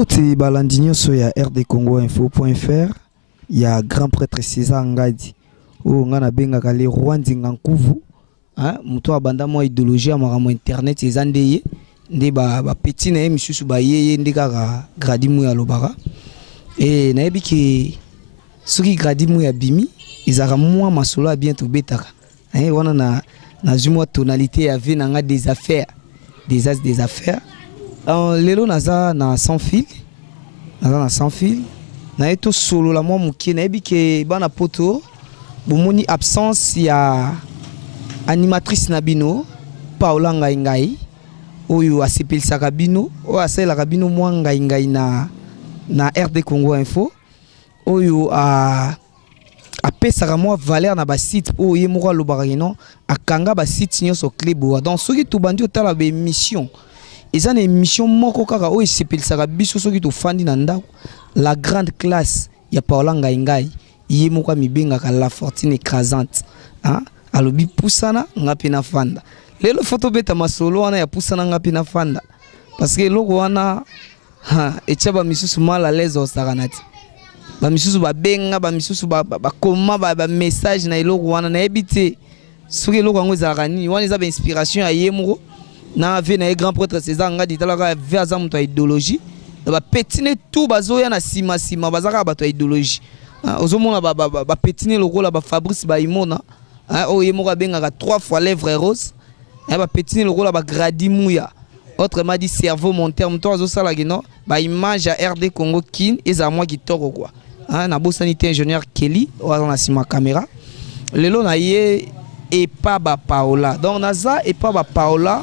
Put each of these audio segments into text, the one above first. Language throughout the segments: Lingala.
Mboti balandinyo so ya rdcongoinfo.fr ya grand prêtre César Ngadi o ngana benga kale Rwanda ngankuvu muto abanda mo idéologie amara internet ezandeye nde ba petit na misusu ba yeye ndika gradimu ya lobara et na yebiki soki gradimu ya bimi izaka moi masolo bientôt betaka wana na zumwa tonalité ya vie nanga des affaires des affaires. Lelo naza na sans fil na eto solo la moi mukie na yebiki bana poto bomoni absence ya animatrice na bino Paola Ngai oyo asepelisaka bino oyo asalelaka bino mwa ngai na RD Congo Info oyo apesaka mwa valeur na basite oyo ye moko alobaka non akanga basite nyonso klebo donc soki tobandi otala ba émission eza na émission moko kaka oyo esepelisaka biso soki tofandi na ndako la grande classe ya Paola Ngai ye moko amibengaka la fortune écrasante alobi pusana ngapi na fanda lelo photo beta masolo wana ya pusana ngapi na fanda parce que loko wana echaba misusu mal à l'aise osakanati ba misusu ba benga ba misusu ba koma ba message na loko wana na ebite soki loko ngo ezaka nini wana eza ba inspiration ya yemoko na ve na grand prêtre César Ngadi talaka ve aza muto ya idéologie ba petine tout bazoya na sima bazaka bato ya idéologie ozomona ba petine lokola ba Fabrice ba imona oye moko bengaka 3 fois lèvres rose ba petine lokola ba gradimuya autrement dit cerveau monter muto azosala gino ba image ya RD Congo kin eza moi kitoko quoi na bosanité ingénieur Kelly oza na sima caméra lelo na ye epa ba Paola donc naza epa ba Paola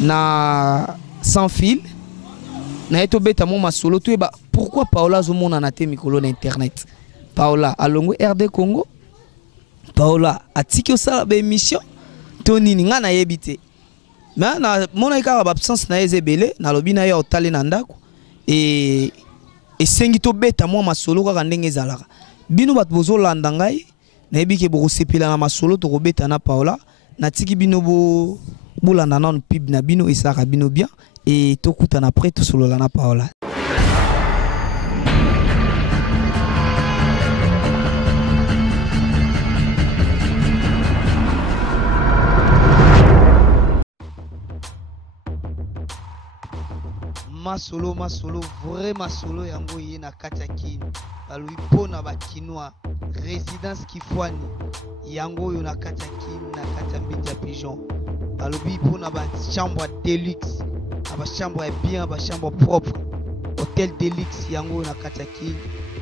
na sans fil na eto beta mo masolo to ba pourquoi Paola zomona na te mikolo na internet Paola alongo RD Congo Paola atiki osala ba émission to nini nga na yebite mais na mona ikaka ba absence na ezebele na lobi na ya otale na ndako et sengi to beta mo masolo kaka ndenge ezalaka bino bato bozolanda ngai na yebike boko sepela na masolo to kobeta na Paola na tiki bino bolanda na pib na bino esaka bino bien et tokuta na après to solo na Paola. Masolo vraiment solo yango ye na kati kini balui pona ba kinois résidence Kifwani yango yo na kati kini na kati mbinja pigeon balui pona ba chambre deluxe ba chambre bien ba chambre propre hôtel deluxe yango na kati kini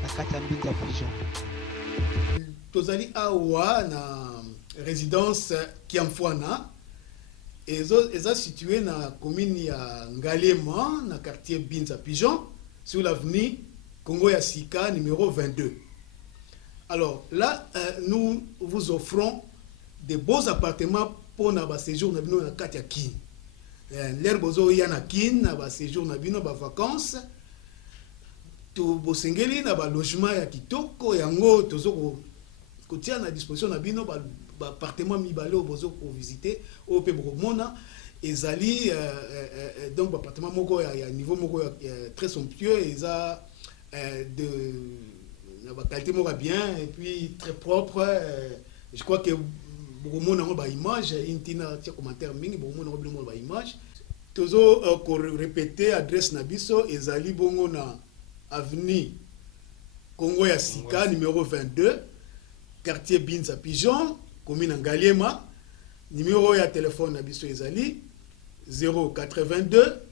na kati mbinja pigeon tozali awa na résidence Kiamfwana est situé dans la commune de Ngaliema, dans le quartier Binza Pigeon, sur l'avenue Congo Yassika, numéro 22. Alors là, nous vous offrons des beaux appartements pour notre séjour dans la Katiakin. L'herbozo Yanakin, notre séjour dans les vacances. Tout Bosengeli, notre logement Yakitoko, Yango, Tozoko, Kotia à disposition de appartement mibalo bozo pour visiter au Pébromona et Zali donc appartement moko ya niveau moko très somptueux et ça de la qualité moko bien et puis très propre je crois que beaucoup de ba image intina tia commentaire mingi beaucoup de ba image tozo ko répéter adresse na biso ezali bongo na avenue Congo ya Sika numéro 22 quartier Binza Pigeon commune Ngaliema, numéro de téléphone à Bisso Ezali 082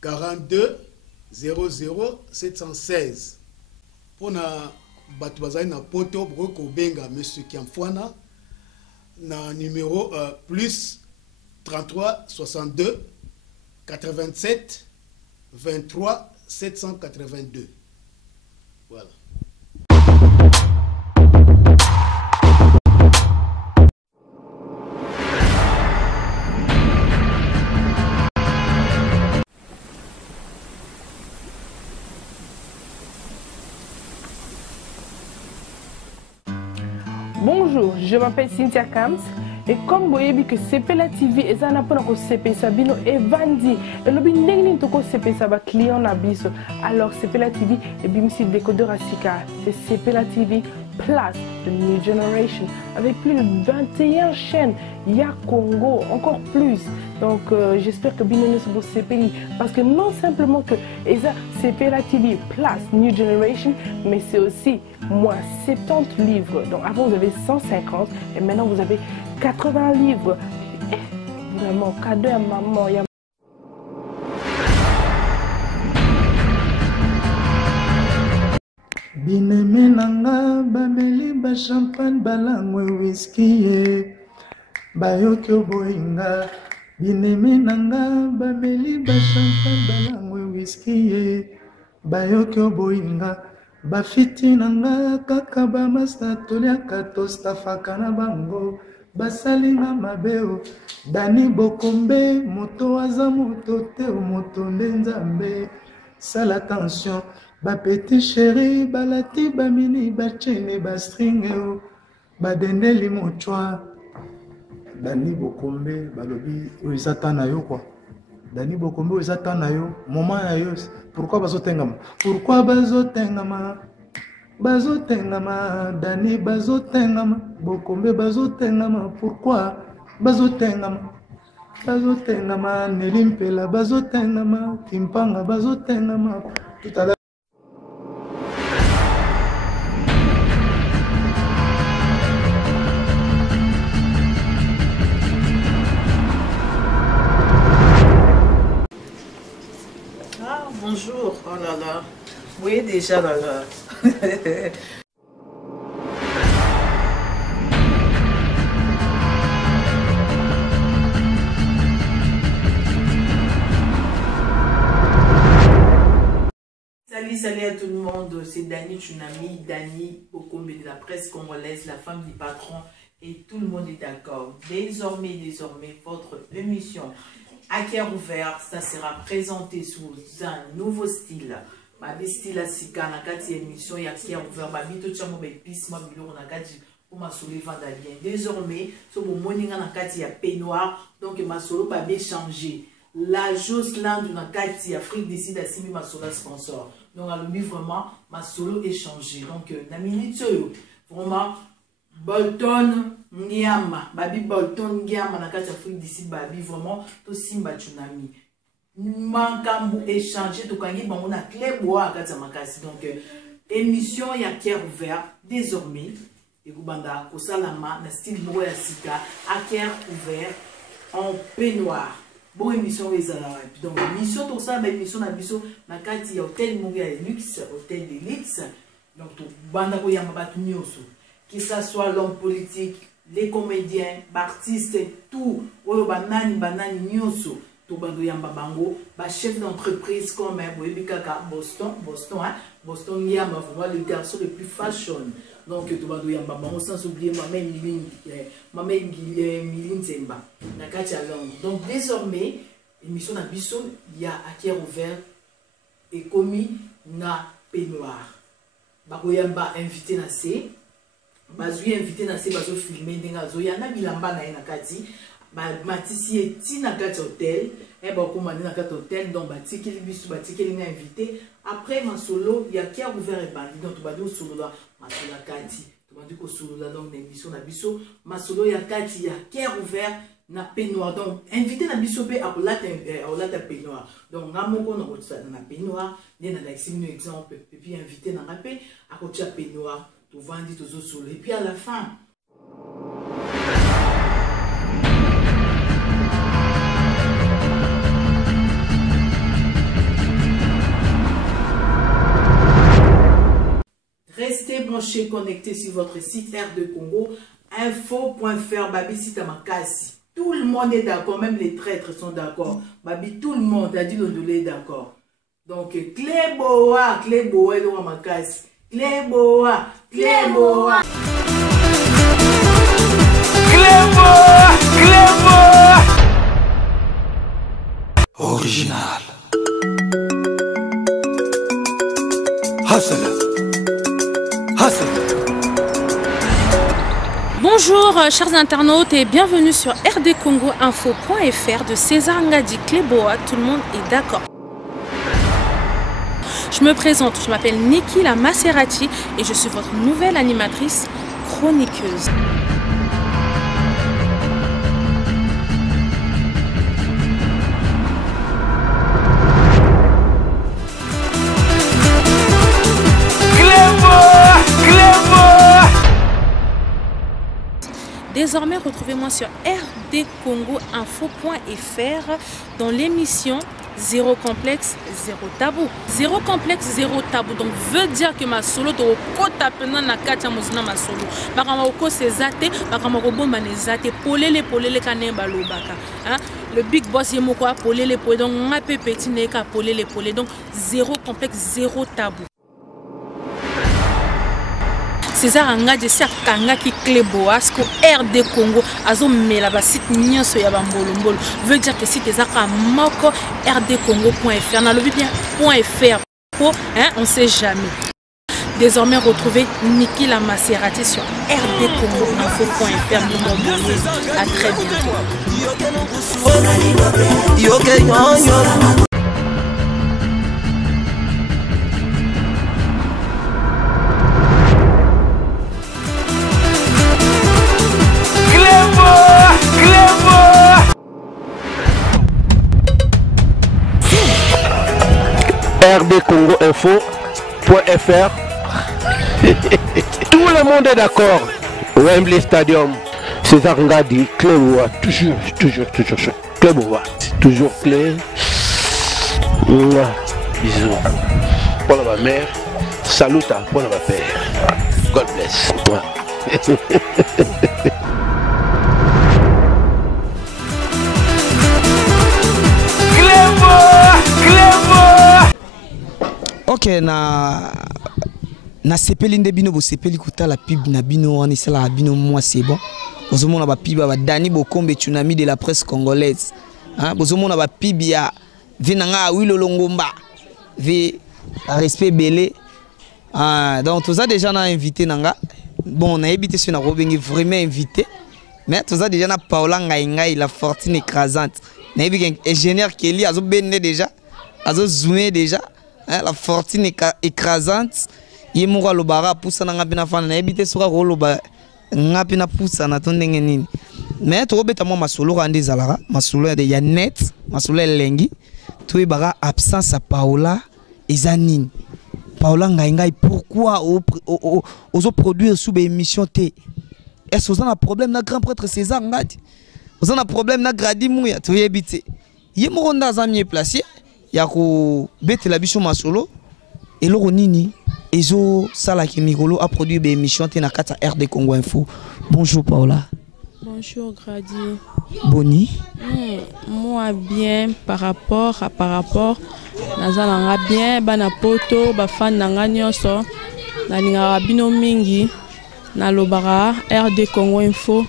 42 00 716. Pour na batubazali na poto broko benga monsieur Kiamfwana na numéro plus 33 62 87 23 782. Voilà. Bonjour, je m'appelle Cynthia Kams. Et comme vous voyez que CPLA TV et ça n'a pas CP Sabino et Vandi et le bin toko CP Saba client na biso. Alors CPLA TV et bimsi décodeur asika c'est CPLA TV Plus, the New Generation, avec plus de 21 chaînes. Il y a Congo, encore plus. Donc j'espère que Binone se bosse CPI. Parce que non simplement que CPLA TV Plus, New Generation, mais c'est aussi moins 70 livres. Donc avant vous avez 150 et maintenant vous avez 80 livres. Et vraiment, cadeau à maman. Bineme nanga bameli ba champagne balangwe whisky ye bayoki oboyinga. Bineme nanga bameli ba champagne balangwe whisky ye bayoki oboyinga. Bafiti nanga kaka bamasta toliaka tostafaka na bango basalinga mabeo. Dani Bokombe moto aza moto te moto nde nzambe. Sala attention ba petit chéri balati ba mini ba chene ba string badendeli mochwa. Dani Bokombe balobi oizata na yo quoi. Dani Bokombe oizata na yo moment na yo. Pourquoi bazotengama? Pourquoi bazotengama? Bazotengama Dani bazotengama Bokombe bazotengama. Pourquoi bazotengama? Bazotengama Nelimpela bazotengama Kimpanga bazotengama. Tout à l'heure. Bonjour, oh là là, oui déjà là là. Salut à tout le monde, c'est Dani Tsunami, Dani Bokombe de la presse congolaise, la femme du patron et tout le monde est d'accord. Désormais, votre émission à cœur ouvert, ça sera présenté sous un nouveau style. Babi style à Sika, na kati émission à cœur ouvert, babi tout chamo be pis ma bilo na kati pour ma solo vandalien. Désormais, so mo moninga na kati ya peignoir, donc ma solo babi changer. La Josland na kati Afrique du Sud a simi ma solo sponsor. Donc à l'obi vraiment ma solo est changé. Donc na minute vraiment Bolton Ngiama, babi Bolton Ngiama na kati Afrique du Sud babi vraiment to simba tsunami. Mankambu échanger to kangi bango na Clébois kati makasi. Donc émission ya cœur ouvert désormais et kubanda ko salama na style moko ya sika à cœur ouvert en peignoir. Bon émission ezala donc émission tout ça émission na biso na kati ya hôtel monga ya luxe, hôtel de luxe. Donc to banda ko yamba batu nyoso. Que ce soit l'homme politique, les comédiens, artistes, tout, banani nyoso, tout bando yamba bango, chef d'entreprise comme Boston yamba vraiment le garçon le plus fashion. Donc tout bando yamba bango sans oublier maman Milin Zemba, nakati à Londres. Donc désormais, émission na biso, il y a à cœur ouvert et commis na peignoir. Bakoyamba invité na C. Bazui invité na se bazo filmer ndenga zo yana bilamba na ina kati matisi eti na kati hôtel et ba ko mani na kati hôtel donc batikeli bisu batikeli na invité après ma solo ya qui a ouvert et bandi donc ba do solo la ma solo kati to ba ko solo la donc émission na biso ma solo ya kati ya qui a ouvert na peignoir donc invité na biso pe a olata peignoir donc ngamoko na kotsa na peignoir ndena na exemple et puis invité na rapé a kotsa peignoir tout vendu tout solo et puis à la fin restez branchés connectés sur votre site Air de Congo info.fr babi site makasi. Tout le monde est d'accord, même les traîtres sont d'accord. Babi tout le monde a dit l'ondolé d'accord. Donc Clébois est dans makasi. Clébois. Original. Hustle. Bonjour chers internautes et bienvenue sur rdcongoinfo.fr de César Ngadi Cléboa, tout le monde est d'accord. Je me présente, je m'appelle Niki la Maserati et je suis votre nouvelle animatrice chroniqueuse. Désormais, retrouvez-moi sur rdcongoinfo.fr dans l'émission Zéro complexe, zéro tabou. Zéro complexe, zéro tabou. Donc, veut dire que ma solo de kota pena na katia mozina ma solo. Bakamako se zate, bakamako bomba ne zate, polele kanemba lobaka. Le big boss yemo quoi, polele. Donc, ma petit neka polele. Donc, zéro complexe, zéro tabou. César Ngadi Kanga qui Cléboa, ce que RD Congo, azo mela ba site nyonso ya bambolo veut dire que si tes aka moko rdcongo.fr na lobi bien .fr pour on sait jamais. Désormais retrouvez Niki la Maserati sur rdcongoinfo.fr. À très bientôt. rdcongoinfo.fr. Tout le monde est d'accord. Wembley Stadium, César Ngadi, Cléboa, toujours Cléboa, toujours clé. Bisous. Pour ma mère, salut pour ma père. God bless. Ok, na sepeli ndebino bo sepeli kuta la pub na bino on est là bino moi c'est bon. Bozomona ba pub ba Dani Bokombe tsunami de la presse congolaise. Bozomona ba pub ya vinanga Wilo Longomba. Ve respect belé. Donc tout ça déjà na invité nanga. Bon, on a évité sur na robengi vraiment invité. Mais tout ça déjà na Paola Ngaingai la fortune écrasante. Na évité ingénieur Kelly azo benne déjà. Azo zoomé déjà. La fortune écrasante. Il m'a dit que poussa na ngapina fana na ebite soka ko loba ngapina poussa na tondenge nini. Mais to beta mo masolo rande zalara, masolo de ya net, masolo lengi. To ibara absence à Paola ezanine. Paola Ngaingai pourquoi ozo produire sous émission T. Est-ce que vous avez un problème na grand prêtre César Ngadi? Vous avez un problème na Gradi Mouya to yebite. Yemo ronda za mieux placé. Yako bete la biso masolo et le nini ezo sala ki mikolo a produit be émission te na kata RD Congo Info. Bonjour Paola. Bonjour Gradi. Boni. Moi bien par rapport nazalanga bien bana poto ba fan nanga nyonso na linga bino mingi na lobara RD Congo Info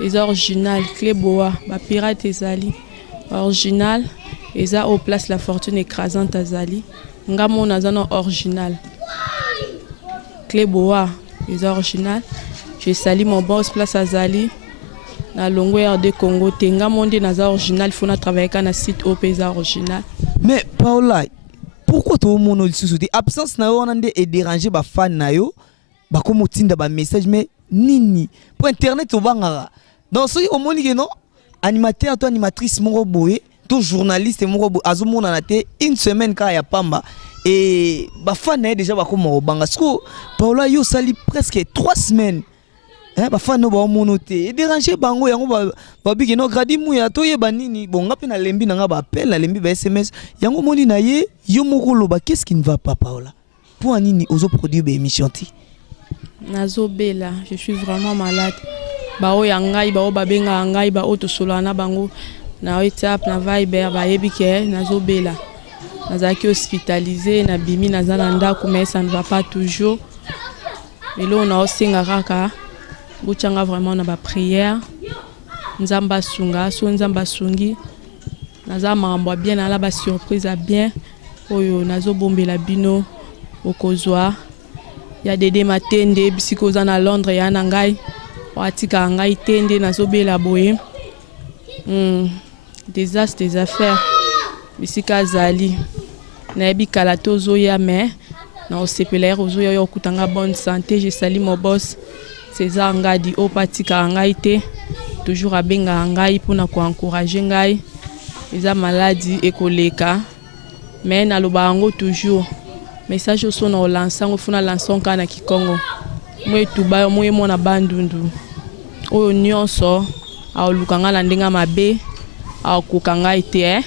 les original Cléboa ba pirate ezali original. Et ça au place la fortune écrasante à Zali. Ngamo nazana original. Cléboa, les original. J'ai sali mon boss place à Zali. Na longueur de Congo. Tenga monde naza original. Il faut travailler avec un site OPESA original. Mais Paola, pourquoi tout le monde dit absence na yo onande et déranger ba fan na yo ba comme tinda ba message mais nini pour internet au bangara. Donc si au monde non animateur toi animatrice mon boye tout journaliste moko azomona na te une semaine ka ya pamba et ba fan déjà ba comme banga sko Paola yo sali presque 3 semaines ba fan no ba monoté et déranger bango yango ba bigi no Gradi Mouya to yeba nini bonga pe na lembi na nga ba appel na lembi ba SMS yango moni na ye yo moko loba qu'est-ce qui ne va pas Paola pour nini ozo produire ba émission ti nazo bela je suis vraiment malade ba o yangai ba o ba benga ngai ba o to solana bango na WhatsApp na Viber ba yebike nazo bela nazaki hospitalisé na bimi nazana ndako mais ça ne va pas toujours mais là on a aussi ngaka buchanga vraiment na ba prière nzamba sunga so nzamba sungi naza mambo bien na la ba surprise a bien oyo nazo bombela bino okozwa ya Dede Matende bisikoza na Londres ya nangai atika ngai te nde nazobela boye. Désastre des affaires bisika azali nayebi kala tozoya mais na osepela ozoya yo okutanga bonne santé. Je salue mon boss César Ngadi opatika ngai te toujours abenga ngai mpona koencourager ngai eza maladie ekoleka mais naloba yango toujours message oso na olansango funa lansonka na Kikongo mwetuba yo mona bandundu oyo nyonso aolukanga na ndenga mabe akokanga ite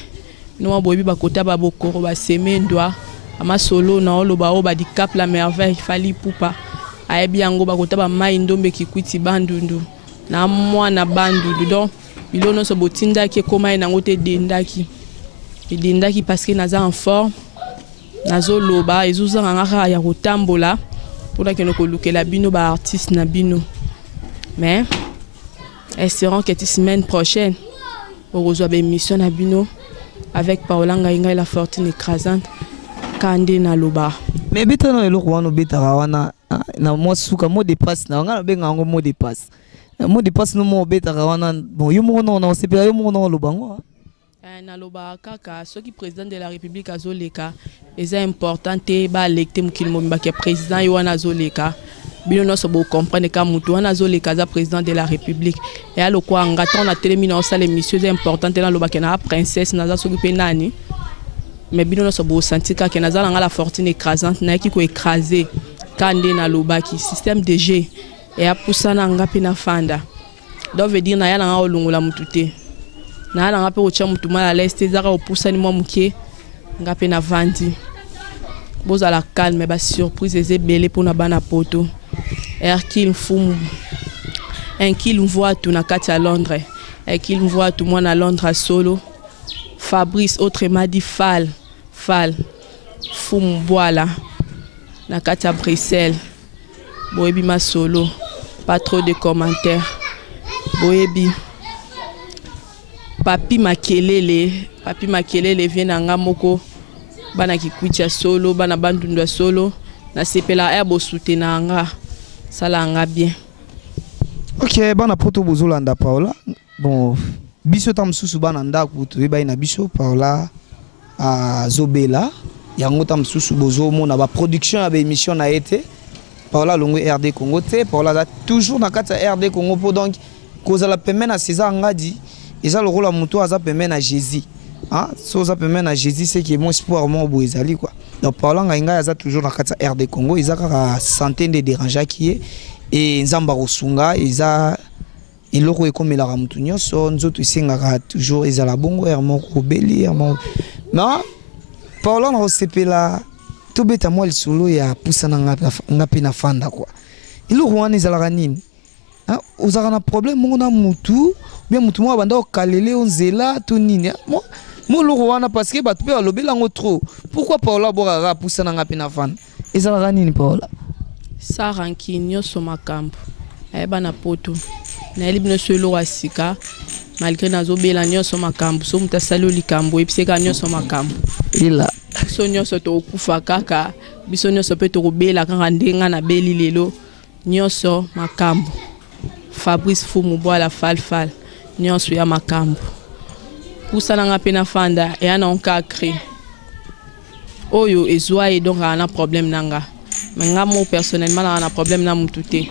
no boyebi bakota babokoro basemendwa amasolo na oloba o badicap la merveille fali pupa ayebi yango bakota bamai ndombe kikwiti bandundu na mwana bandundu donc bilono so botindaki ekoma nango te dendaki parce que naza en forme nazoloba ezuzanga ngaka ya kotambola mpona keno kolukela bino baartiste na bino mais espérons que cette semaine prochaine on reçoit une émission à Bino avec Paola Ngainga et la fortune écrasante Kande na loba. Mais beta no elo kwano beta rawana na mo suka mo dépasse na ngana benga ngo mo dépasse. Mo dépasse no mo beta rawana bon yo mo no na sepela yo mo no lobango. Na loba kaka soki président de la République azoleka eza important te ba electe mukili momba ke président yo wana azoleka. Bino no so bo comprendre ka mutu wana azoleka za président de la République et alo kwa ngata on a terminé on sale émission importante na loba ke na princesse na za soki pe nani mais bino no so bo sentir ka ke na za la fortune écrasante na ki ko écraser Kande na loba ki système de G et a poussana ngapi na fanda donc veut dire na ya na olungola mutu te na ya na pe o cha mutu mala leste za ka opusani mo muke ngapi na vandi boza la calme ba surprise ezebele pour na bana poto Hercule Mfumu un qu'il voit tout na kati à Londres et qu'il voit tout moi na Londres solo Fabrice autrement dit Fall Fumu Boala na kati à Bruxelles boyebi ma solo pas trop de commentaires boyebi papi makelele vient na ngamoko bana kikuicha solo bana bandundwa solo na sepela ebo soutenir nga sala nga bien. OK bana poto bozolanda Paola bon biso tam susu bana ndako to yeba ina biso Paola a Zobela yango tam susu bozo mona ba production ya ba émission na été Paola longo RD Congo te Paola toujours na kata RD Congo po donc koza la pemena na César Ngadi eza le rôle à muto aza pemena na Jésus. Ah, so ça permet à Jésus c'est qui est mon espoir mon boezali quoi. Donc Paola Ngainga a toujours dans kata RD Congo, ils a centaine de dérangeurs qui est et Nzamba Rosunga, ils a il le comme la ramutunyo so nzoto isinga toujours ils a la bongo hermo kobeli hermo. Mais Paola na osepela to beta moi le solo ya pusana ngapi na fanda quoi. Il le roi ils a la nini. Ah, vous avez un problème mon amutu, bien mutu moi banda okalele onzela to nini. Moi le roi parce que batu pe alobi lango trop. Pourquoi Paola borara pusana ngapi na fanda. Ezala nini Paola? Sa rankinyo so makambo. Eba na poto. Na libno solo wasika malgré nazo bela nyonso makambo so mutasalo likambo epseka nyonso makambo. Ila so nyonso to kufa kaka biso nyonso pe to kobela kanga ndenga na beli lelo nyonso makambo. Fabrice Fumu Boala Fall nyonso ya makambo. Pusana nga pena fanda et ana onka cré. Oyo ezwa et donc ana problème nanga. Mais nga mo personnellement ana problème na mututé.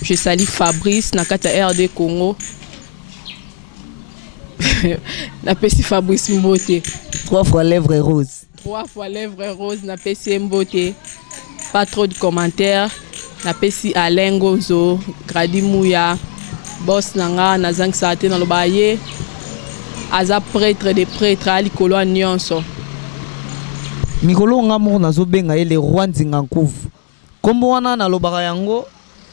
Je salue Fabrice na kata RD Congo. Na pesi Fabrice Mbote. 3 fois lèvres roses. 3 fois lèvres roses na pesi Mbote. Pas trop de commentaires. Na pesi Alain Gonzo, Gradi Mouya, boss nanga na zang saate na lobaye. Aza prêtre de prêtre ali kolo nyonso. Mikolo ngamo na zobenga ele roi nzinga nkuvu. Kombo wana na lobaka yango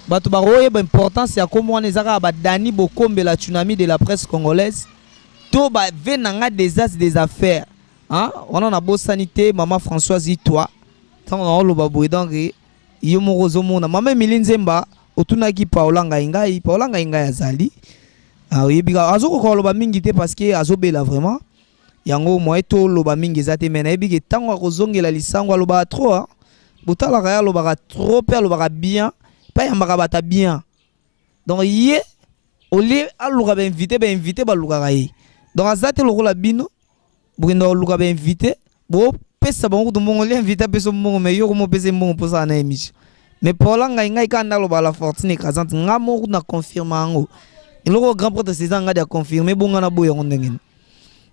bato ba royeba importance ya kombo wana ezaka ba Dani Bokombe la tsunami de la presse congolaise. To ba venanga désastre des affaires. Hein? On a beau sanité maman Françoise Itoi. Tant on a loba boudangé yo morozo mona maman Milinzemba otunaki Paola Ngainga yazali. Ah oui biga azoko ko loba mingi te parce que azobela vraiment. Yango moi to loba mingi zate mena ebike tango akozongela lisango loba trop hein. Botala kaya loba trop pe loba bien, pas yambaka bata bien. donc yé au lieu aluka ba invité ba luka ye donc azate le rôle bino bukendo luka ba invité bo pesa bango to mongo le invité peso mongo mais yo mo pesa mongo pour ça na émission mais Paula ngai kanda lo ba la fortune écrasante ngamo na confirmer ngo le grand prêtre César ngadi a confirmé bonga na boyo ndengene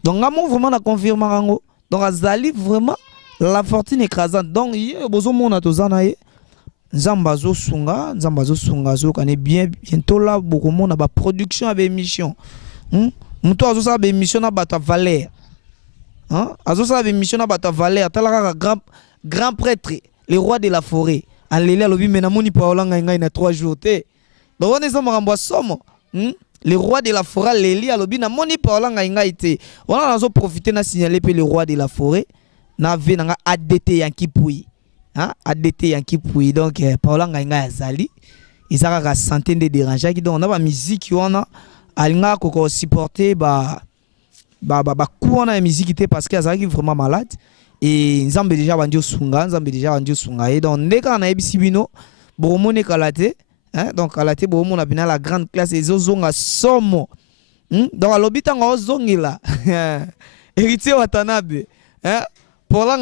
donc ngamo vraiment na confirmer ngo donc azali vraiment la fortune écrasante donc yé bozo mona to zana ye Nzambazo sunga zo kane bien bientôt là beaucoup monde ba production avec émission muto azo sa ba émission na bato valeur azo sa ba émission na bato valeur talaka grand prêtre le roi de la forêt en lele lobi mena moni Paula ngai na 3 jours te donc on est en somo le roi de la forêt leli alobi na moni Paula ngai te on a zo profiter na signaler pe le roi de la forêt na ve na ADT Yankipui ADT Yankipui donc Paula ngai azali izaka santé de déranger qui donc on a ba musique on a alinga ko supporter ba coup na musique te parce que azaki vraiment malade et nzambe déjà bandio sunga et donc ndeka na ebisi bino bomone kalate donc kalate bomona bina la grande classe ezozonga somo donc alobita ngo zongila héritier watanabe Paula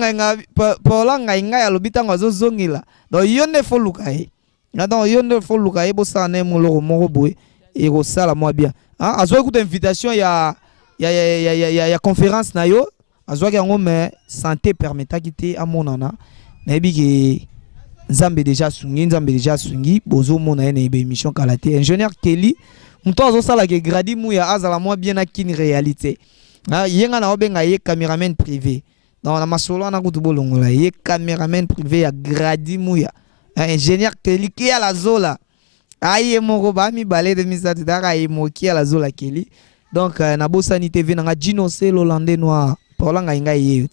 ngai alobita ngo zongila donc yonde fo lukai donc yonde fo lukai bo sa na moloko moko boye et ko sala moi bien azo écoute invitation ya conférence na yo azo yango mais santé permettra quitter à monana na ebi ke nzambe déjà sungi bozo mona ene émission kalate ingénieur Kelly muto azo sala ke gradi muya azala moi bien na kini réalité yenga na obenga ye cameraman privé donc na masolo na kutu bolongola ye cameraman privé ya gradi muya ingénieur Kelly qui a la zola aye moko ba mi balé de misati dara ye moki a la zola Kelly donc na bosani TV na Gino c'est l'Hollandais noir Paula ngai yeyo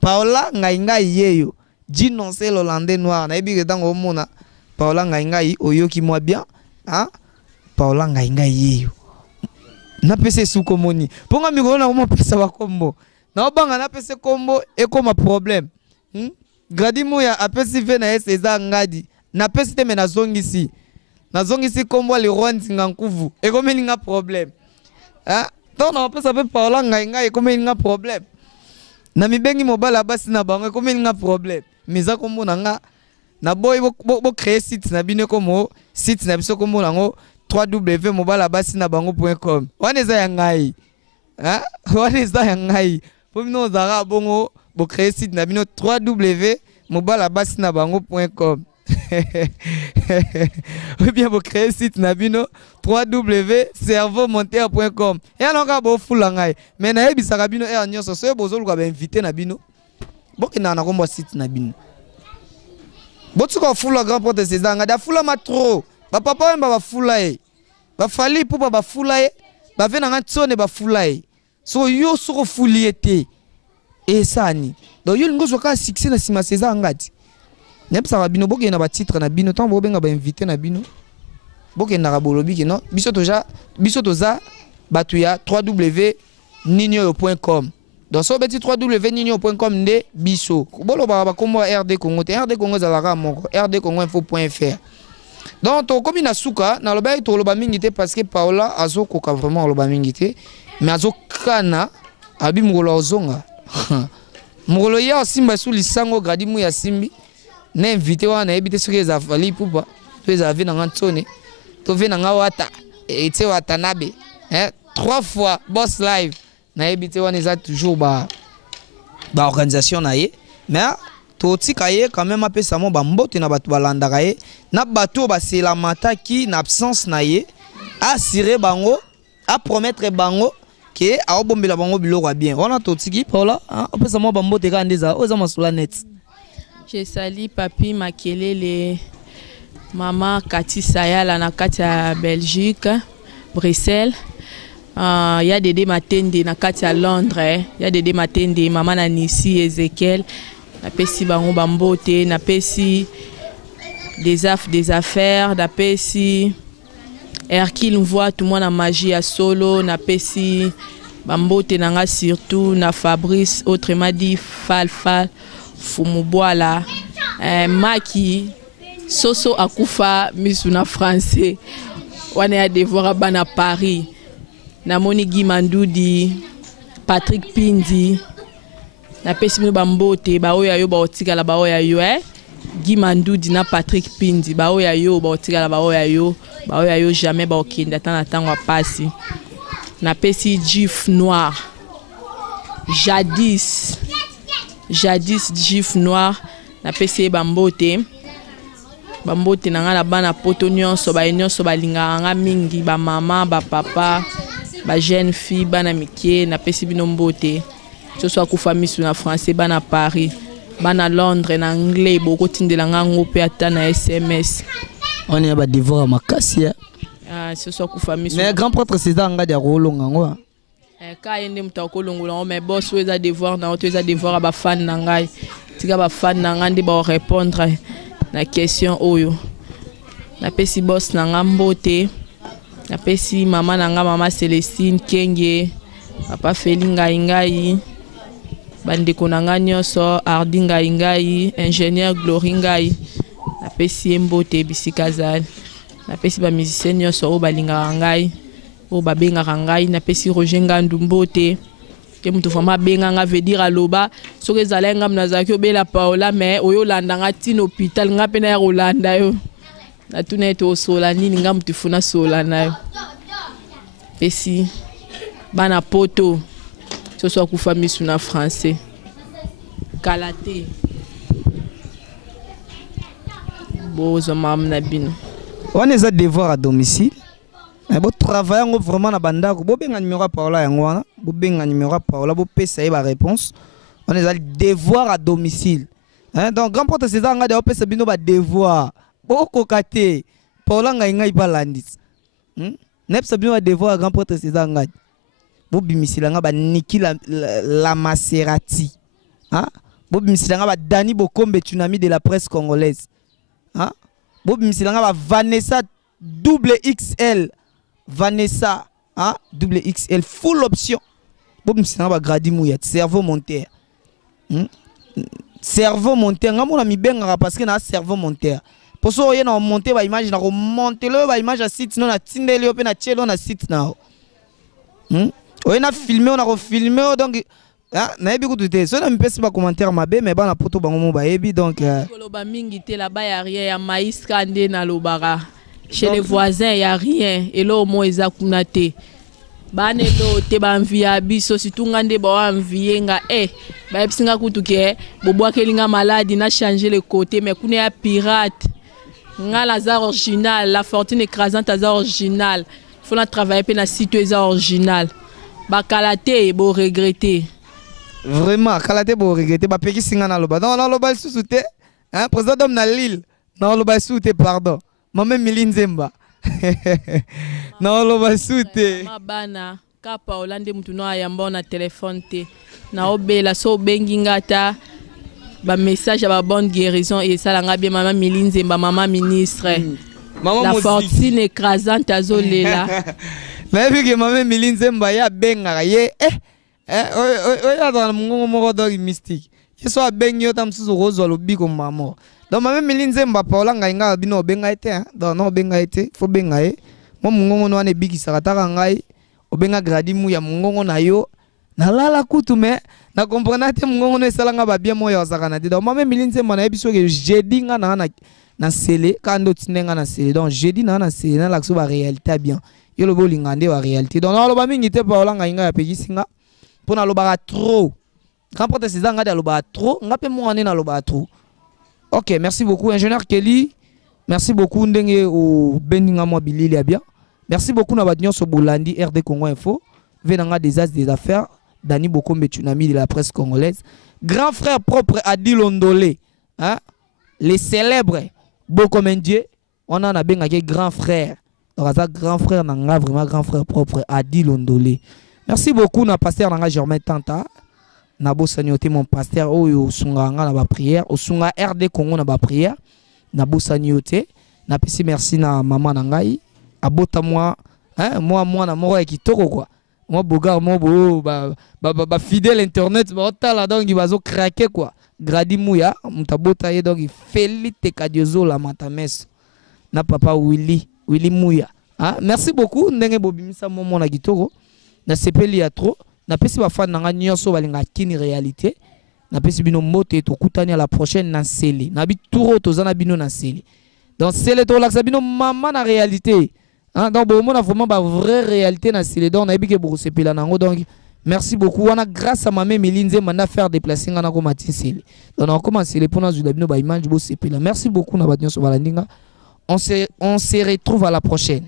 Paula ngai yeyo Gino c'est l'Hollandais noir na ebi ketango mona Paula ngai oyoki moi bien Paula ngai yeyo na pese suko moni ponga mikolo na mo pesa ba kombo na obanga na pese kombo e koma problème gradi moya apesi ve na César ngadi na pese te mena zongisi kombo le roi nzingankuvu e komeli nga problème donc na pesa pe Paula ngai e komeli nga problème na mibengi mobala basi na bango e komeli nga problème miza kombo na nga na boy bo créer site na bino komo site na biso kombo nango www.mobalabasinabango.com waneza ya ngai waneza ya ngai po bino zara bongo bo créer site na bino www.mobalabasinabango.com ou bien bo créer site na bino www.cerveaumonteur.com et alors bo fula ngai mais na ebisaka bino e nyonso so bozoluka ba inviter na bino bokina na kombo site na bino botuka fula grand prêtre César ngada fula ma trop ba papa ba fula e ba fali pour ba fula e ba vena ngatsone ba fula e so yo soko fuliete e sani donc yo ngozo ka succès na sima César ngati nepsa ba bino bokena ba titre na bino tant bobenga ba inviter na bino bokena ka bolobi ke non biso toza batu ya www.ninyo.com donc so beti www.ninyo.com nde biso bolo ba kombo RD Congo te RD Congo zalaka moko RD Congo info.fr donc to komi na suka na loba to loba mingi te parce que Paula azo koka vraiment loba mingi te mais azo kana abi mugolo ozonga mugolo ya simba su lisango gradi mu ya simbi na invité wana ebite soki za fali pupa to za vina ngantone to vina ngawata ete watanabe 3 fois boss live na ebite wana za toujours ba organisation na ye mais totika ye quand même apesa mo ba mbote na batu balandaka ye na batu basela mataki na absence na ye assurer bango a promettre bango que a obombela bango biloko bien wana totiki Paula apesa mo ba mbote ka ndeza oza masula net. Je salue papi Makelele maman Kati Sayala na kati ya Belgique Bruxelles. Il y a Dédé Matende na kati ya Londres, il y a Dédé Matende maman na Nissi Ezekiel. Na pesi bango bambote, na pesi des affaires, na pesi Hercule voit tout le monde en magie à solo, na pesi bambote nanga surtout na Fabrice autrement dit Falfal Fumuboala Maki Soso Akufa misuna français wana ya devoir bana Paris namoni Guy Mandoudi Patrick Pindi na pesi bino bambote baoya yo baotikala baoya yo Guy Mandoudi na Patrick Pindi baoya yo baotikala baoya yo jamais baokende ata na ntango apasi na pesi Gif Noir jadis Gif Noir na pesi bambote nanga na bana poto nyonso balingaka nga mingi ba mama ba papa ba jeune fille bana mike na pesi bino mbote so akufa misu na français bana Paris bana Londres na anglais boko tindela nga ngope ata na SMS on est ba devoir makasi so akufa misu mais grand prêtre César Ngadi akolonga ngo ka yende mutakolongola mais boss weza devoir na oto devoir ba fan na ngai tika ba fan na ngandi ba répondre na question oyo na pesi boss na ngambote na pesi mama na nga mama Célestine Kenge papa Feli ngai bandeko na nga nyonso Ardi ngai ingénieur Glory ngai na pesi mbote bisikazali na pesi ba musicien nyonso o balingaka ngai o babengaka ngai na pesi Roger Ngandu mbote ke mutu fama benga nga veut dire aloba soki ezala ngam nazaki obela Paola mais oyo landa nga tino hôpital nga pena ya kolanda yo na tuna ete osola nini nga mutu funa sola na yo pesi bana poto so akufa misu na français kalate bozo mam na bino on est à devoir à domicile. Bo travailler vraiment na bandako bo benga numéro Paola yango wana bo benga numéro Paola bo pesa ba réponse on est à devoir à domicile donc grand prêtre César Ngadi o pesa bino ba devoir bo kokate Paola ngai balandis nepsa bino ba devoir grand prêtre César Ngadi bo bimisila nga ba Niki la Maserati bo bimisila nga ba Dani Bokombe tsunami de la presse congolaise bo bimisila nga ba Vanessa double XL Vanessa, double XL, full option. Bon, c'est un gradi mouillat, cerveau monteur. Cerveau monteur, on a mis bien parce que na cerveau monteur. Pour ça, on a monté la image, on a remonté la image à site, on a tindé le open à tchelo, on a site now. On a filmé, on a refilmé, donc. Na ebi kututé, so na mpesi ba commentaire mabe, mais ba na poto bango mo ba ebi donc. Koloba mingi te la ba ya rien ya maïs kande na lobara. Chez les voisins, il n'y a rien. Et là, au moins, ils ont été. Banelo, te banvia biso, si tout le monde est envié, singa kutuke, boboa kelinga malade, il a changé le côté, mais qu'on est un pirate. Nga lazare original, la fortune écrasante lazare original. Faut la travailler pour la site original. Ba kalate, bo regretter. Vraiment, kalate bo regretter, ba peki singa na loba. Non, na loba sous-souté. Hein, président d'homme na Lille. Non, loba sous-souté, pardon. Maman Milinzemba. Non, lo basute. Mabana, kapa Olande mutu no ayamba na téléphone te. Na obela so bengi ngata ba message ba bonne guérison et ça langa bien maman Milinzemba, maman ministre. La fortune écrasante azolela. Mais vu que maman Milinzemba ya benga ye oya dans mon moko dog mystique. Yeso bengi yo tam suzu rozo lobi ko maman. Donc même Milinzemba Paola ngainga bino benga été donc non benga été faut benga e mo mungongo no ane biki sakataka ngai obenga gradi mu ya mungongo na yo na lala kutu me na comprendre te mungongo no esalanga ba bien moyo zakana donc même Milinzemba na ebiso ke jeudi nga na sele kando tinenga na sele donc jeudi na sele na lakso ba réalité bien yo lo bolingande wa réalité donc na lo ba mingi te Paola ngainga ya pekisinga pona lo ba trop quand prêtre César Ngadi lo ba trop ngape mo ane na lo ba trop. Ok, merci beaucoup, ingénieur Kelly. Merci beaucoup, Ndenge au Beninga Mobilili bien. Merci beaucoup, Nabadnion Sobolandi, RD Congo Info. Venanga des As des Affaires, Dani Bokombe Tsunami de la presse congolaise. Grand frère propre Adil Ondolé, les célèbres Bokomendier. On en a bien un grand frère. Donc, grand frère, Nanga, vraiment grand frère propre Adil Ondolé. Merci beaucoup, na pasteur Nanga Germain Tanta. Nabo sanyote mon pasteur oyo sunganga na ba prière o sunga RD Congo na ba prière nabo sanyote na pesi merci na maman na ngai abota moi moi na moko ya kitoko quoi moi bogar mo bo ba fidèle internet ba otala donc il va zo craquer quoi gradi muya mutabota ye donc Félite Kadiozo la matames na papa Willy Muya Ah, merci beaucoup. Ndenge bobimisa momo na gitoko. Na sepeli ya trop. Na pesi ba fan nga nyonso balinga kini réalité. Na pesi bino mote to kutani à la prochaine na seli. Na bi touro to zana bino na seli. Donc seli to la bino maman na réalité. Hein, donc bon, on a vraiment ba vraie réalité na seli. Donc na bi ke bo sepela nango donc merci beaucoup. On a grâce à ma mère Melinze m'a faire déplacer ngana ko matin seli. Donc on commence les pour na zula bino ba image bo sepela. Merci beaucoup na ba nyonso balandinga. On se retrouve à la prochaine.